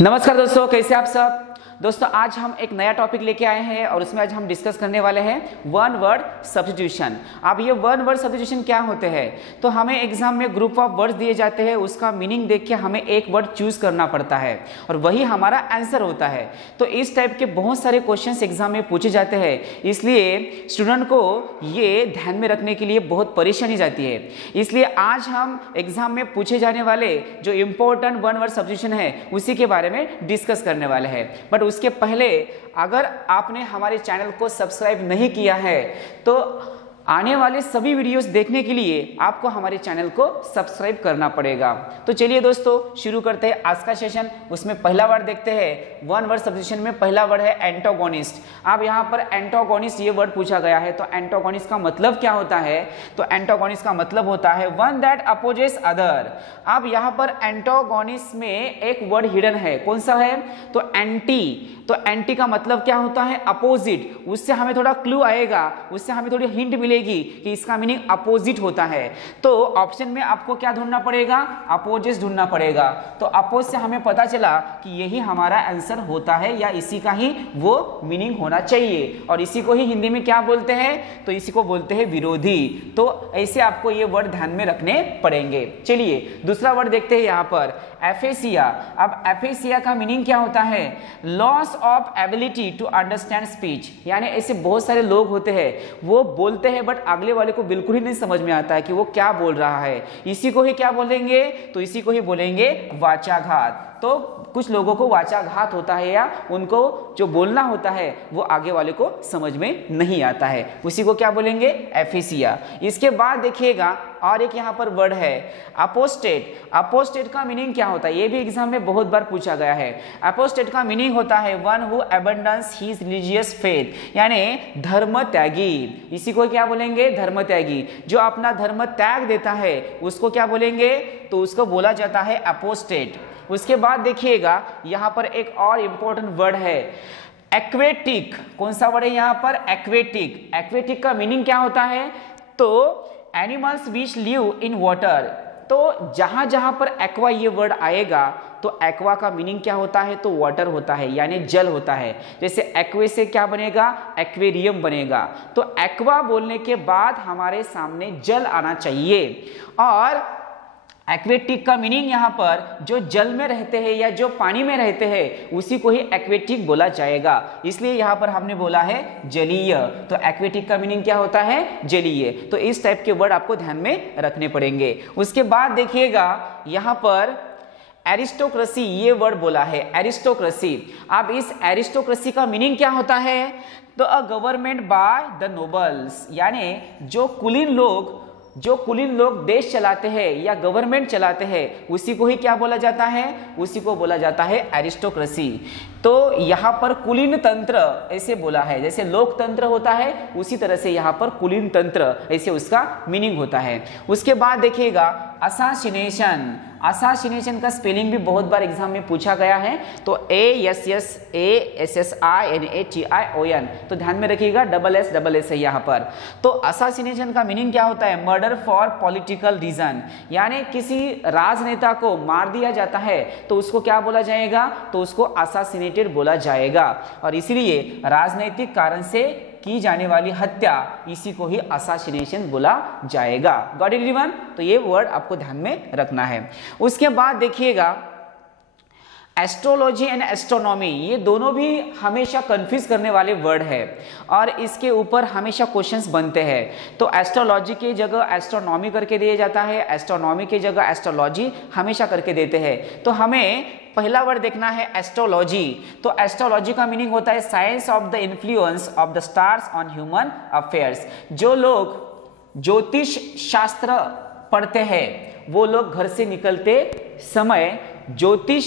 नमस्कार दोस्तों, कैसे आप सब। दोस्तों आज हम एक नया टॉपिक लेके आए हैं और उसमें आज हम डिस्कस करने वाले हैं वन वर्ड सब्स्टिट्यूशन। अब ये वन वर्ड सब्स्टिट्यूशन क्या होते हैं, तो हमें एग्जाम में ग्रुप ऑफ वर्ड्स दिए जाते हैं, उसका मीनिंग देख के हमें एक वर्ड चूज करना पड़ता है और वही हमारा आंसर होता है। तो इस टाइप के बहुत सारे क्वेश्चंस एग्जाम में पूछे जाते हैं, इसलिए स्टूडेंट को ये ध्यान में रखने के लिए बहुत परेशानी जाती है। इसलिए आज हम एग्जाम में पूछे जाने वाले जो इंपॉर्टेंट वन वर्ड सब्स्टिट्यूशन है उसी के बारे में डिस्कस करने वाले हैं। बट उसके पहले अगर आपने हमारे चैनल को सब्सक्राइब नहीं किया है तो आने वाले सभी वीडियोस देखने के लिए आपको हमारे चैनल को सब्सक्राइब करना पड़ेगा। तो चलिए दोस्तों शुरू करते हैं आज का सेशन। उसमें पहला वर्ड देखते हैं। वन वर्ड सब्स्टिट्यूशन में पहला वर्ड है एंटागोनिस्ट। अब यहाँ पर एंटागोनिस्ट ये वर्ड पूछा गया है, तो एंटागोनिस्ट का मतलब क्या होता है, तो एंटागोनिस्ट का मतलब होता है वन दैट अपोजेस अदर। अब यहाँ पर एंटागोनिस्ट में एक वर्ड हिडन है, कौन सा है, तो एंटी। तो एंटी का मतलब क्या होता है, अपोजिट। उससे हमें थोड़ा क्लू आएगा, उससे हमें थोड़ी हिंट मिलेगी कि इसका मीनिंग अपोजिट होता है। तो ऑप्शन में आपको क्या ढूंढना पड़ेगा, अपोजिट ढूंढना पड़ेगा। तो अपोज से हमें पता चला कि यही हमारा आंसर होता है या इसी का ही वो मीनिंग होना चाहिए। और इसी को ही हिंदी में क्या बोलते हैं, तो इसी को बोलते हैं विरोधी। तो ऐसे आपको ये वर्ड ध्यान में रखने पड़ेंगे। चलिए दूसरा वर्ड देखते हैं यहाँ पर एफेसिया। अब एफेसिया का मीनिंग क्या होता है, loss of ability to understand speech. यानी ऐसे बहुत सारे लोग होते हैं, वो बोलते हैं बट अगले वाले को बिल्कुल ही नहीं समझ में आता है कि वो क्या बोल रहा है। इसी को ही क्या बोलेंगे, तो इसी को ही बोलेंगे वाचाघात। तो कुछ लोगों को वाचाघात होता है या उनको जो बोलना होता है वो आगे वाले को समझ में नहीं आता है, उसी को क्या बोलेंगे, एफेसिया। इसके बाद देखिएगा और एक यहाँ पर वर्ड है अपोस्टेट। अपोस्टेट का मीनिंग क्या होता है, ये भी एग्जाम में बहुत बार पूछा गया है। अपोस्टेट का मीनिंग होता है one who abundance his religious faith, यानी धर्म त्यागी। इसी को क्या बोलेंगे, धर्म त्यागी। जो अपना धर्म त्याग देता है उसको क्या बोलेंगे, तो उसको बोला जाता है अपोस्टेट। उसके बाद देखिएगा यहाँ पर एक और इंपॉर्टेंट वर्ड है एक्वेटिक। कौन सा वर्ड है यहाँ पर, एक्वेटिक। एक्वेटिक का मीनिंग क्या होता है, तो animals which live in water. तो जहां जहां पर एक्वा ये वर्ड आएगा तो एक्वा का मीनिंग क्या होता है, तो वाटर होता है यानी जल होता है। जैसे एक्वे से क्या बनेगा, एक्वेरियम बनेगा। तो एक्वा बोलने के बाद हमारे सामने जल आना चाहिए। और एक्वेटिक का मीनिंग यहाँ पर जो जल में रहते हैं या जो पानी में रहते हैं उसी को ही एक्वेटिक बोला जाएगा। इसलिए यहाँ पर हमने बोला है जलीय। तो एक्वेटिक का मीनिंग क्या होता है, जलीय। तो इस टाइप के वर्ड आपको ध्यान में रखने पड़ेंगे। उसके बाद देखिएगा यहाँ पर एरिस्टोक्रेसी ये वर्ड बोला है, एरिस्टोक्रेसी। अब इस एरिस्टोक्रेसी का मीनिंग क्या होता है, तो a government by the nobles. यानी जो कुलीन लोग देश चलाते हैं या गवर्नमेंट चलाते हैं उसी को ही क्या बोला जाता है, उसी को बोला जाता है एरिस्टोक्रेसी। तो यहाँ पर कुलीन तंत्र ऐसे बोला है, जैसे लोकतंत्र होता है उसी तरह से यहाँ पर कुलीन तंत्र ऐसे उसका मीनिंग होता है। उसके बाद देखिएगा असासिनेशन। असासिनेशन का स्पेलिंग भी बहुत बार एग्जाम में पूछा गया है, तो ASSASSINATION। तो ध्यान में रखिएगा डबल एस है यहाँ पर। तो असासिनेशन का मीनिंग क्या होता है, मर्डर फॉर पॉलिटिकल रीजन। यानी किसी राजनेता को मार दिया जाता है तो उसको क्या बोला जाएगा, तो उसको असासिनेटेड बोला जाएगा। और इसलिए राजनीतिक कारण से की जाने वाली हत्या इसी को ही असासिनेशन बोला जाएगा। Got it everyone. तो ये वर्ड आपको ध्यान में रखना है। उसके बाद देखिएगा एस्ट्रोलॉजी एंड एस्ट्रोनॉमी, ये दोनों भी हमेशा कंफ्यूज करने वाले वर्ड है और इसके ऊपर हमेशा क्वेश्चंस बनते हैं। तो एस्ट्रोलॉजी की जगह एस्ट्रोनॉमी करके दिया जाता है, एस्ट्रोनॉमी की जगह एस्ट्रोलॉजी हमेशा करके देते हैं। तो हमें पहला वर्ड देखना है एस्ट्रोलॉजी। तो एस्ट्रोलॉजी का मीनिंग होता है science of the influence of the stars on human affairs. जो लोग ज्योतिष शास्त्र पढ़ते हैं वो लोग घर से निकलते समय ज्योतिष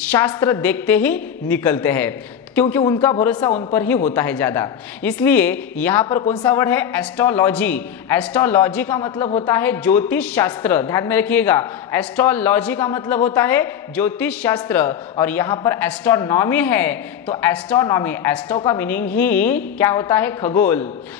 शास्त्र देखते ही निकलते हैं। क्योंकि उनका भरोसा उन पर ही होता है ज्यादा। इसलिए यहाँ पर कौन सा वर्ड है? एस्ट्रोलॉजी। एस्ट्रोलॉजी का मतलब होता है ज्योतिष शास्त्र, ध्यान में रखिएगा। एस्ट्रोलॉजी का मतलब होता है ज्योतिष शास्त्र, और यहाँ पर एस्ट्रोनॉमी है तो एस्ट्रोनॉमी, एस्ट्रो का मीनिंग ही क्या होता है? खगोल।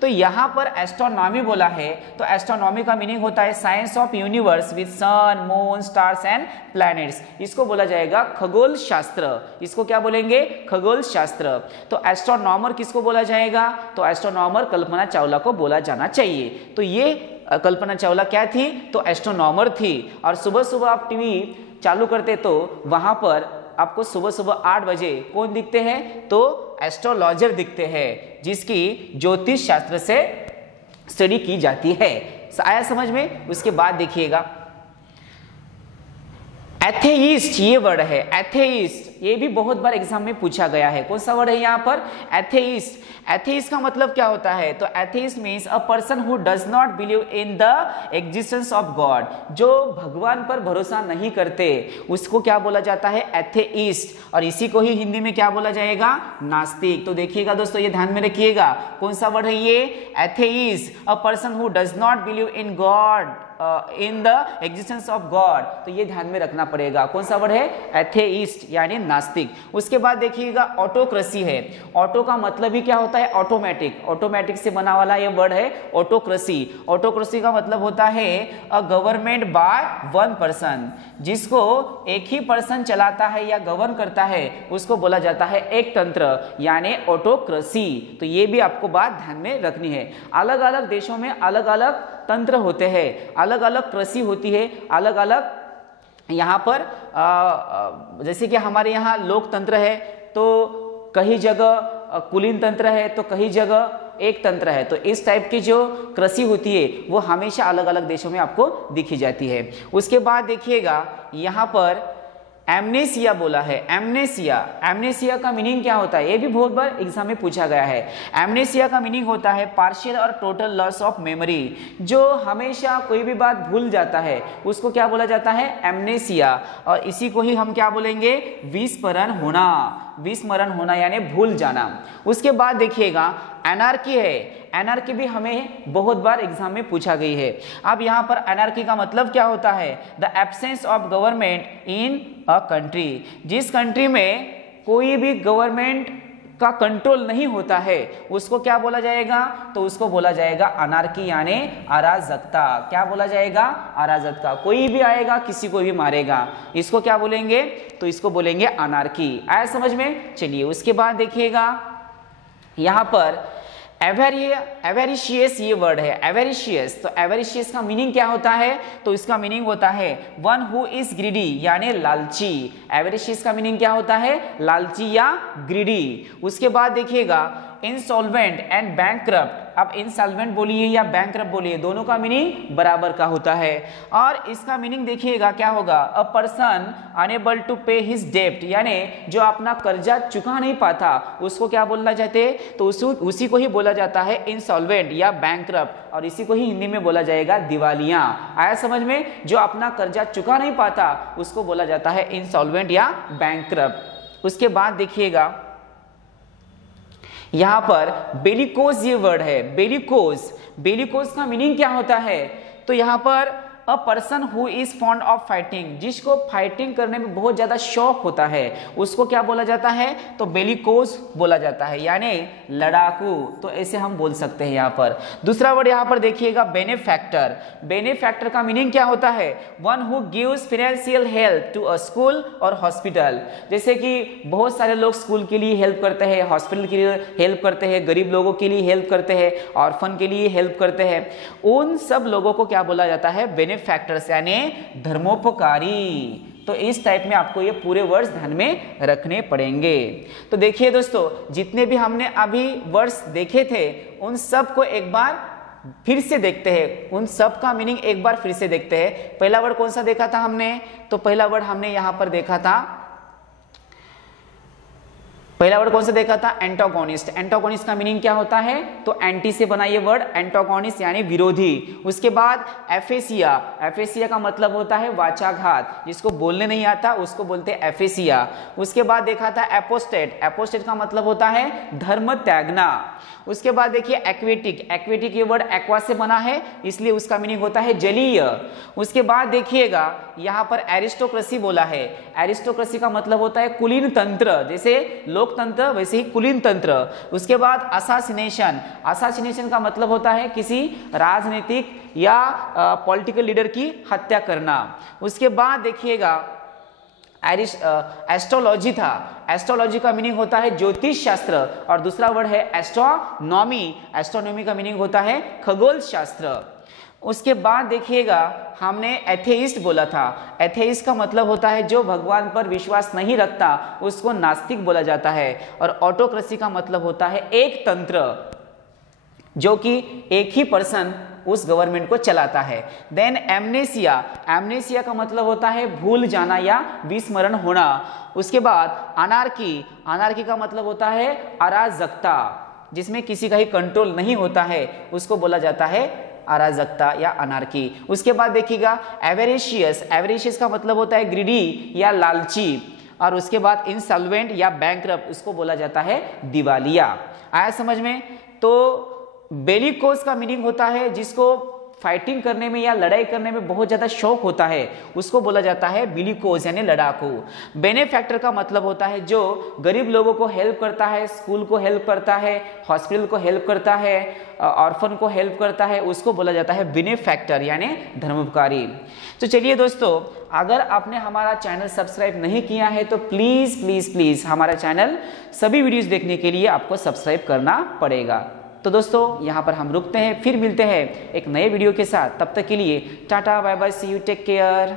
तो यहाँ पर एस्ट्रोनॉमी बोला है तो एस्ट्रोनॉमी का मीनिंग होता है science of universe with sun, moon, stars and planets. इसको बोला जाएगा खगोल शास्त्र। इसको क्या बोलेंगे? खगोल शास्त्र। तो एस्ट्रोनॉमर किसको बोला जाएगा? तो एस्ट्रोनॉमर कल्पना चावला को बोला जाना चाहिए। तो ये कल्पना चावला क्या थी? तो एस्ट्रोनॉमर थी। और सुबह सुबह आप टीवी चालू करते तो वहां पर आपको सुबह सुबह 8 बजे कौन दिखते हैं? तो एस्ट्रोलॉजर दिखते हैं, जिसकी ज्योतिष शास्त्र से स्टडी की जाती है। आया समझ में? उसके बाद देखिएगा एथेइस्ट, ये वर्ड है एथेइस्ट। ये भी बहुत बार एग्जाम में पूछा गया है। कौन सा वर्ड है यहाँ पर? एथेइस्ट। एथेइस्ट का मतलब क्या होता है? तो atheist means a person who does not believe in the existence of God. जो भगवान पर भरोसा नहीं करते उसको क्या बोला जाता है? एथेइस्ट। और इसी को ही हिंदी में क्या बोला जाएगा? नास्तिक। तो देखिएगा दोस्तों, ये ध्यान में रखिएगा। कौन सा वर्ड है ये? Atheist. A person who does not believe in God, in the existence of God. तो ये ध्यान में रखना पड़ेगा। कौन सा वर्ड है? एथेइस्ट यानी नास्तिक। उसके बाद देखिएगा ऑटोक्रेसी है। ऑटो का मतलब ही क्या होता है? ऑटोमेटिक। ऑटोमेटिक से बना वाला ये वर्ड है ऑटोक्रेसी। ऑटोक्रेसी का मतलब होता है a government by one person. जिसको एक ही पर्सन चलाता है या गवर्न करता है उसको बोला जाता है एक तंत्र यानी ऑटोक्रेसी। तो ये भी आपको बात ध्यान में रखनी है। अलग अलग देशों में अलग अलग तंत्र होते हैं, अलग अलग कृषि होती है, अलग अलग यहाँ पर जैसे कि हमारे यहाँ लोकतंत्र है तो कहीं जगह कुलीन तंत्र है तो कहीं जगह एक तंत्र है। तो इस टाइप की जो कृषि होती है वो हमेशा अलग अलग देशों में आपको दिखी जाती है। उसके बाद देखिएगा यहाँ पर एमनेसिया बोला है। एमनेसिया, एमनेसिया का मीनिंग क्या होता है? ये भी बहुत बार एग्जाम में पूछा गया है। एमनेसिया का मीनिंग होता है पार्शियल और टोटल लॉस ऑफ मेमोरी। जो हमेशा कोई भी बात भूल जाता है उसको क्या बोला जाता है? एमनेसिया। और इसी को ही हम क्या बोलेंगे? विस्मरण होना। विस्मरण होना यानी भूल जाना। उसके बाद देखिएगा एनार्की है। एनार्की भी हमें बहुत बार एग्जाम में पूछा गई है। अब यहाँ पर एनार्की का मतलब क्या होता है? The absence of government in a country. जिस कंट्री में कोई भी गवर्नमेंट का कंट्रोल नहीं होता है उसको क्या बोला जाएगा? तो उसको बोला जाएगा अनार्की यानी अराजकता। क्या बोला जाएगा? अराजकता। कोई भी आएगा किसी को भी मारेगा, इसको क्या बोलेंगे? तो इसको बोलेंगे अनार्की। आया समझ में? चलिए उसके बाद देखिएगा यहाँ पर एवेरिशियस, ये वर्ड है एवेरिशियस। तो एवेरिशियस का मीनिंग क्या होता है? तो इसका मीनिंग होता है वन हु इज ग्रीडी यानी लालची। एवेरिशियस का मीनिंग क्या होता है? लालची या ग्रीडी। उसके बाद देखिएगा इंसॉल्वेंट एंड बैंकक्रप्ट। अब इंसॉल्वेंट बोलिए या बैंकक्रप्ट बोलिए, दोनों का मीनिंग बराबर का होता है। और इसका मीनिंग देखिएगा क्या होगा? अ पर्सन अनेबल टू पे हिज डेब्ट, यानी जो अपना कर्जा चुका नहीं पाता उसको क्या बोलना चाहते? तो उसी को ही बोला जाता है इंसॉल्वेंट या बैंकक्रप्ट। और इसी को ही हिंदी में बोला जाएगा दिवालिया। आया समझ में? जो अपना कर्जा चुका नहीं पाता उसको बोला जाता है इंसॉल्वेंट या बैंकक्रप्ट। उसके बाद देखिएगा यहां पर बेलिकोज, ये वर्ड है बेलिकोज। बेलिकोज का मीनिंग क्या होता है? तो यहां पर a person who is fond of fighting. जिसको फाइटिंग करने में बहुत ज्यादा शौक होता है उसको क्या बोला जाता है? तो बेलिकोज बोला जाता है यानी लड़ाकू। तो ऐसे हम बोल सकते हैं यहाँ पर। दूसरा वर्ड यहाँ पर देखिएगा बेनेफैक्टर। बेनेफैक्टर का मीनिंग क्या होता है? One who gives financial help to a school और हॉस्पिटल। जैसे कि बहुत सारे लोग स्कूल के लिए हेल्प करते हैं, हॉस्पिटल के लिए हेल्प करते हैं, गरीब लोगों के लिए हेल्प करते हैं, ऑर्फन के लिए हेल्प करते हैं। उन सब लोगों को क्या बोला जाता है? बेनेफैक्टर्स यानी धर्मोपकारी। तो इस टाइप में आपको ये पूरे वर्ड्स ध्यान में रखने पड़ेंगे। तो देखिए दोस्तों, जितने भी हमने अभी वर्ड्स देखे थे उन सब को एक बार फिर से देखते हैं। उन सब का मीनिंग एक बार फिर से देखते हैं। पहला वर्ड कौन सा देखा था हमने? तो पहला वर्ड हमने यहां पर देखा था, पहला वर्ड कौन सा देखा था, एंटागोनिस्ट। एंटागोनिस्ट का मीनिंग क्या होता है, तो एंटी से बना ये वर्ड एंटागोनिस्ट यानी विरोधी। उसके बाद एफेसिया, एफेसिया का मतलब होता है वाचाघात, जिसको बोलने नहीं आता उसको बोलते हैं एफेसिया। उसके बाद देखा था एपोस्टेट, एपोस्टेट का मतलब होता है धर्म त्यागना। उसके बाद देखिए एक्वेटिक, एक्वेटिक ये वर्ड एक्वा से बना है इसलिए उसका मीनिंग होता है जलीय। उसके बाद देखिएगा यहाँ पर एरिस्टोक्रेसी बोला है, एरिस्टोक्रेसी का मतलब होता है कुलीन तंत्र, जैसे लोकतंत्र वैसे ही कुलीन तंत्र। उसके बाद असासिनेशन, असासिनेशन का मतलब होता है किसी राजनीतिक या पॉलिटिकल लीडर की हत्या करना। उसके बाद देखिएगा एस्ट्रोलॉजी था, एस्ट्रोलॉजी का मीनिंग होता है ज्योतिष शास्त्र, और दूसरा वर्ड है एस्ट्रोनॉमी, एस्ट्रोनॉमी का मीनिंग होता है खगोल शास्त्र। उसके बाद देखिएगा हमने एथेइस्ट बोला था, एथेइस्ट का मतलब होता है जो भगवान पर विश्वास नहीं रखता उसको नास्तिक बोला जाता है। और ऑटोक्रेसी का मतलब होता है एक तंत्र, जो कि एक ही पर्सन उस गवर्नमेंट को चलाता है। देन एमनेसिया, एमनेसिया का मतलब होता है भूल जाना या विस्मरण होना। उसके बाद अनार्की, अनार्की का मतलब होता है अराजकता, जिसमें किसी का ही कंट्रोल नहीं होता है उसको बोला जाता है अराजकता या अनार्की। उसके बाद देखिएगा एवेरेशियस, एवेरेशियस का मतलब होता है ग्रीडी या लालची। और उसके बाद इंसॉल्वेंट या बैंकरप्ट, उसको बोला जाता है दिवालिया। आया समझ में? तो बेलिकोस का मीनिंग होता है जिसको फाइटिंग करने में या लड़ाई करने में बहुत ज्यादा शौक होता है उसको बोला जाता है बिलिकोस यानी लड़ाकू। बेनेफैक्टर का मतलब होता है जो गरीब लोगों को हेल्प करता है, स्कूल को हेल्प करता है, हॉस्पिटल को हेल्प करता है, ऑर्फन को हेल्प करता है, उसको बोला जाता है बेनेफैक्टर यानी धर्मोपकारी। तो चलिए दोस्तों, अगर आपने हमारा चैनल सब्सक्राइब नहीं किया है तो प्लीज प्लीज प्लीज हमारा चैनल सभी वीडियोस देखने के लिए आपको सब्सक्राइब करना पड़ेगा। तो दोस्तों यहाँ पर हम रुकते हैं, फिर मिलते हैं एक नए वीडियो के साथ। तब तक के लिए tata bye bye, see you, take care.